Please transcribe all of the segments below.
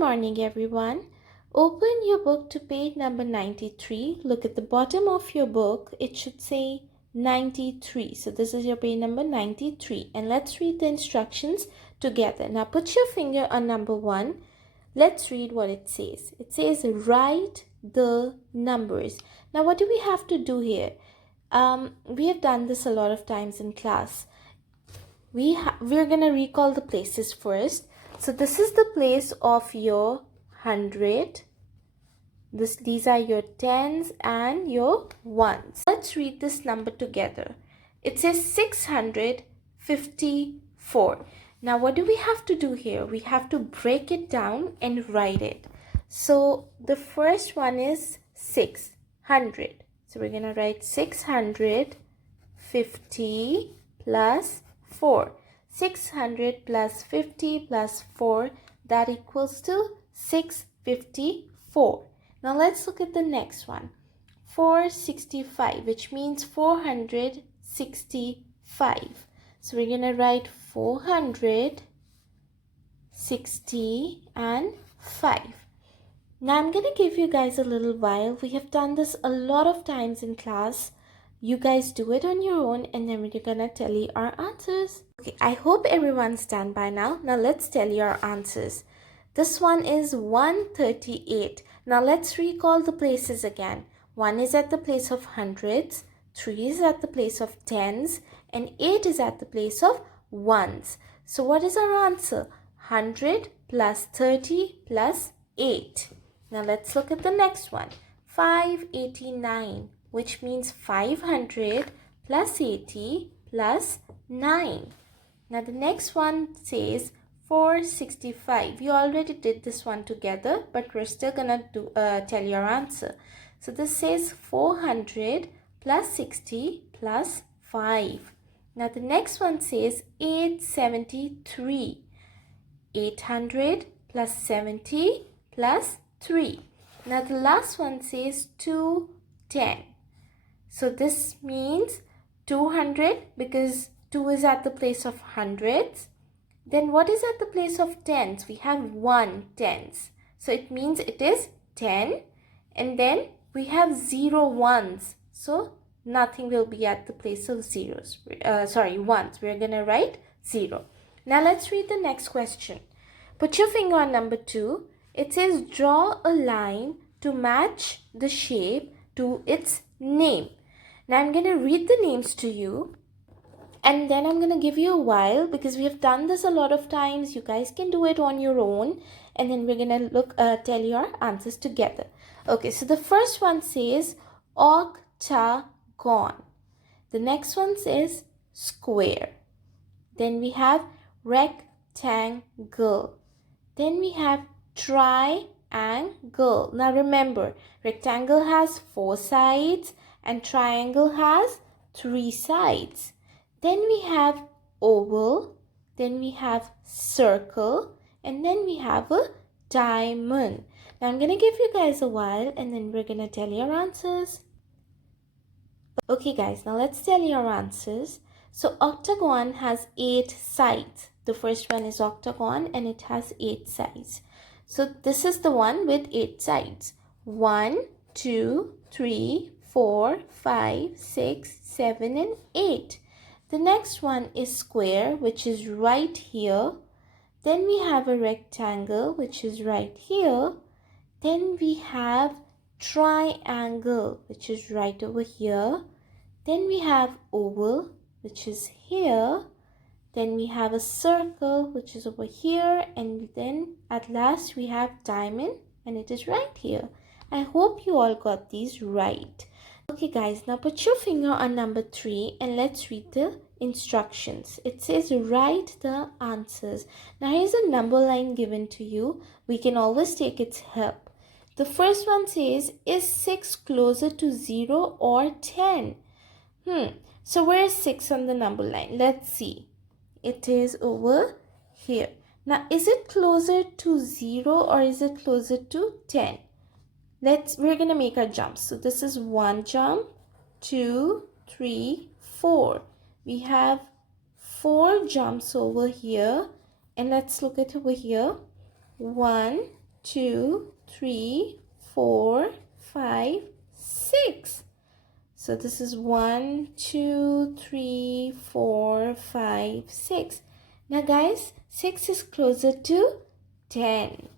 morning, everyone. Open your book to page number 93. Look at the bottom of your book. It should say 93. So this is your page number 93. And let's read the instructions together. Now put your finger on number 1. Let's read what it says. It says write the numbers. Now what do we have to do here? We have done this a lot of times in class. We're going to recall the places first. So this is the place of your 100. These are your tens and your ones. Let's read this number together. It says 654. Now what do we have to do here? We have to break it down and write it. So the first one is 600. So we're going to write 650 plus 4. 600 plus 50 plus 4, that equals to 654. Now let's look at the next one. 465, which means 465. So we're going to write 460 and 5. Now I'm going to give you guys a little while. We have done this a lot of times in class. You guys do it on your own and then we're going to tell you our answers. Okay, I hope everyone's done by now. Now let's tell you our answers. This one is 138. Now let's recall the places again. 1 is at the place of hundreds, 3 is at the place of tens, and 8 is at the place of ones. So what is our answer? 100 plus 30 plus 8. Now let's look at the next one. 589. Which means 500 plus 80 plus 9. Now the next one says 465. You already did this one together, but we're still gonna tell your answer. So this says 400 plus 60 plus 5. Now the next one says 873. 800 plus 70 plus 3. Now the last one says 210. So this means 200 because 2 is at the place of hundreds. Then what is at the place of tens? We have 1 tens. So it means it is 10. And then we have 0 ones. So nothing will be at the place of zeros. Ones. We're going to write 0. Now let's read the next question. Put your finger on number 2. It says draw a line to match the shape to its name. Now I'm going to read the names to you and then I'm going to give you a while because we have done this a lot of times. You guys can do it on your own and then we're going to tell you our answers together. Okay, so the first one says octagon. The next one says square. Then we have rectangle. Then we have triangle. Now remember, rectangle has 4 sides and triangle has 3 sides. Then we have oval, then we have circle, and then we have a diamond. Now I'm going to give you guys a while and then we're going to tell your answers. Okay guys, now let's tell your answers. So octagon has 8 sides. The first one is octagon and it has 8 sides. So this is the one with 8 sides. 1, 2, 3, 4, 5, 6, 7 and 8. The next one is square, which is right here. Then we have a rectangle, which is right here. Then we have triangle, which is right over here. Then we have oval, which is here. Then we have a circle, which is over here. And then at last we have diamond, and it is right here. I hope you all got these right. Okay guys, now put your finger on number 3 and let's read the instructions. It says write the answers. Now here's a number line given to you. We can always take its help. The first one says, is 6 closer to 0 or 10? So where is 6 on the number line? Let's see. It is over here. Now is it closer to 0 or is it closer to 10? We're going to make our jumps. So this is 1 jump, 2, 3, 4. We have 4 jumps over here. And let's look at over here. 1, 2, 3, 4, 5, 6. So this is 1, 2, 3, 4, 5, 6. Now guys, 6 is closer to 10.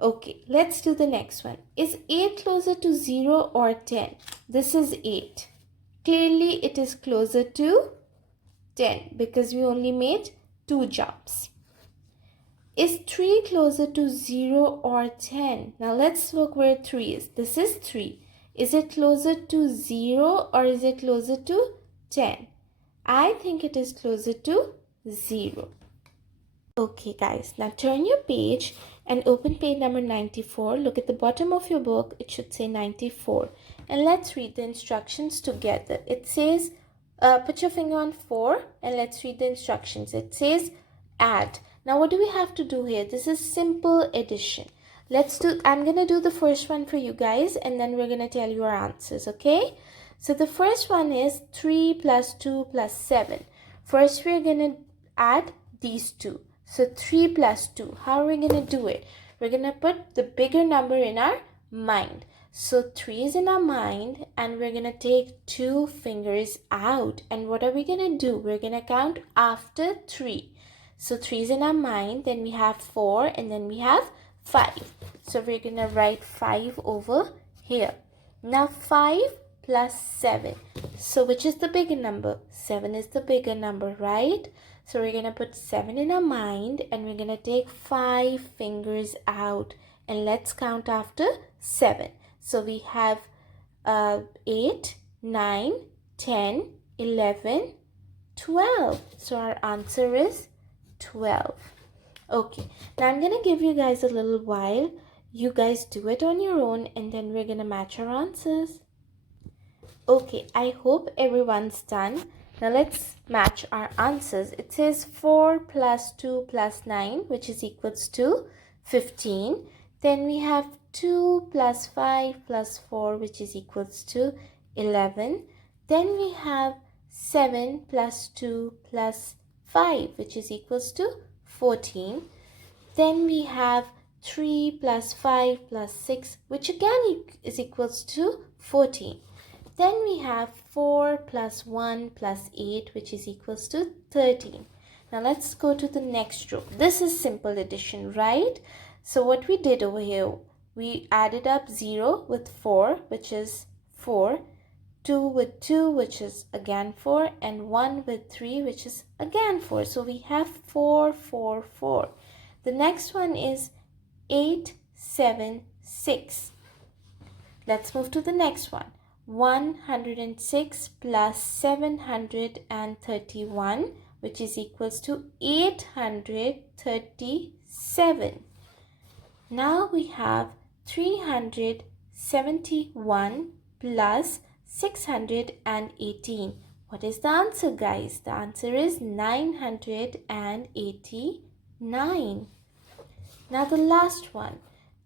Okay, let's do the next one. Is 8 closer to 0 or 10? This is 8. Clearly it is closer to 10 because we only made 2 jumps. Is 3 closer to 0 or 10? Now let's look where 3 is. This is 3. Is it closer to 0 or is it closer to 10? I think it is closer to 0. Okay guys, now turn your page and open page number 94. Look at the bottom of your book. It should say 94. And let's read the instructions together. It says, put your finger on 4 and let's read the instructions. It says add. Now what do we have to do here? This is simple addition. I'm going to do the first one for you guys and then we're going to tell you our answers, okay? So the first one is 3 plus 2 plus 7. First we're going to add these two. So 3 plus 2. How are we going to do it? We're going to put the bigger number in our mind. So 3 is in our mind and we're going to take 2 fingers out. And what are we going to do? We're going to count after 3. So 3 is in our mind, then we have 4 and then we have 5. So we're going to write 5 over here. Now 5 plus 7. So which is the bigger number? 7 is the bigger number, right? So we're going to put 7 in our mind and we're going to take 5 fingers out. And let's count after 7. So we have 8, 9, 10, 11, 12. So our answer is 12. Okay, now I'm going to give you guys a little while. You guys do it on your own and then we're going to match our answers. Okay, I hope everyone's done. Now let's match our answers. It says 4 plus 2 plus 9, which is equals to 15. Then we have 2 plus 5 plus 4, which is equals to 11. Then we have 7 plus 2 plus 5, which is equals to 14. Then we have 3 plus 5 plus 6, which again is equals to 14. Then we have 4 plus 1 plus 8, which is equals to 13. Now let's go to the next row. This is simple addition, right? So what we did over here, we added up 0 with 4, which is 4. 2 with 2, which is again 4, and 1 with 3, which is again 4. So we have 4, 4, 4. The next one is 8, 7, 6. Let's move to the next one. 106 plus 731, which is equals to 837. Now we have 371 plus 618. What is the answer, guys? The answer is 989. Now the last one,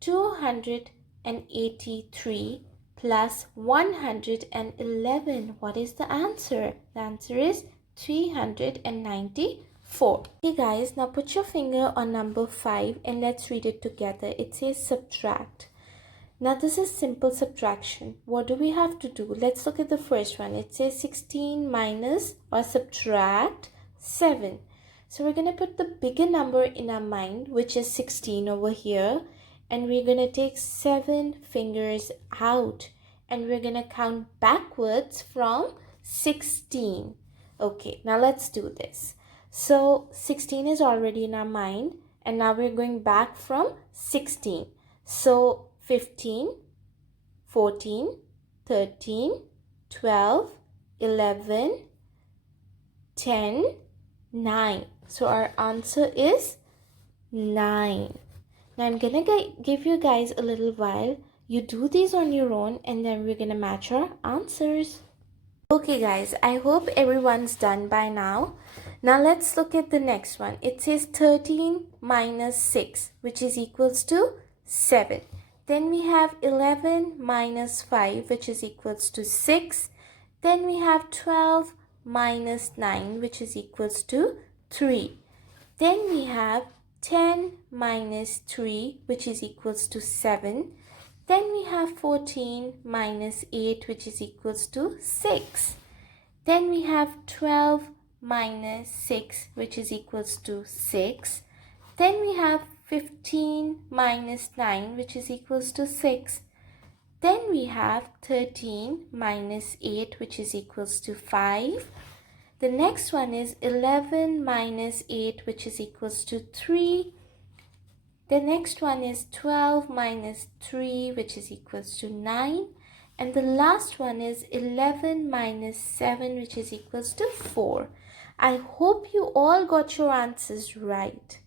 283 plus 111. What is the answer? The answer is 394. Okay guys, now put your finger on number 5 and let's read it together. It says subtract. Now this is simple subtraction. What do we have to do? Let's look at the first one. It says 16 minus or subtract 7. So we're going to put the bigger number in our mind, which is 16 over here. And we're going to take 7 fingers out. And we're going to count backwards from 16. Okay, now let's do this. So 16 is already in our mind. And now we're going back from 16. So 15, 14, 13, 12, 11, 10, 9. So our answer is 9. Now I'm gonna give you guys a little while. You do these on your own and then we're gonna match our answers. Okay guys, I hope everyone's done by now. Now let's look at the next one. It says 13 minus 6, which is equals to 7. Then we have 11 minus 5, which is equals to 6. Then we have 12 minus 9, which is equals to 3. Then we have 10 minus 3, which is equals to 7. Then we have 14 minus 8, which is equals to 6. Then we have 12 minus 6, which is equals to 6. Then we have 15 minus 9, which is equals to 6. Then we have 13 minus 8, which is equals to 5. The next one is 11 minus 8, which is equals to 3. The next one is 12 minus 3, which is equals to 9. And the last one is 11 minus 7, which is equals to 4. I hope you all got your answers right.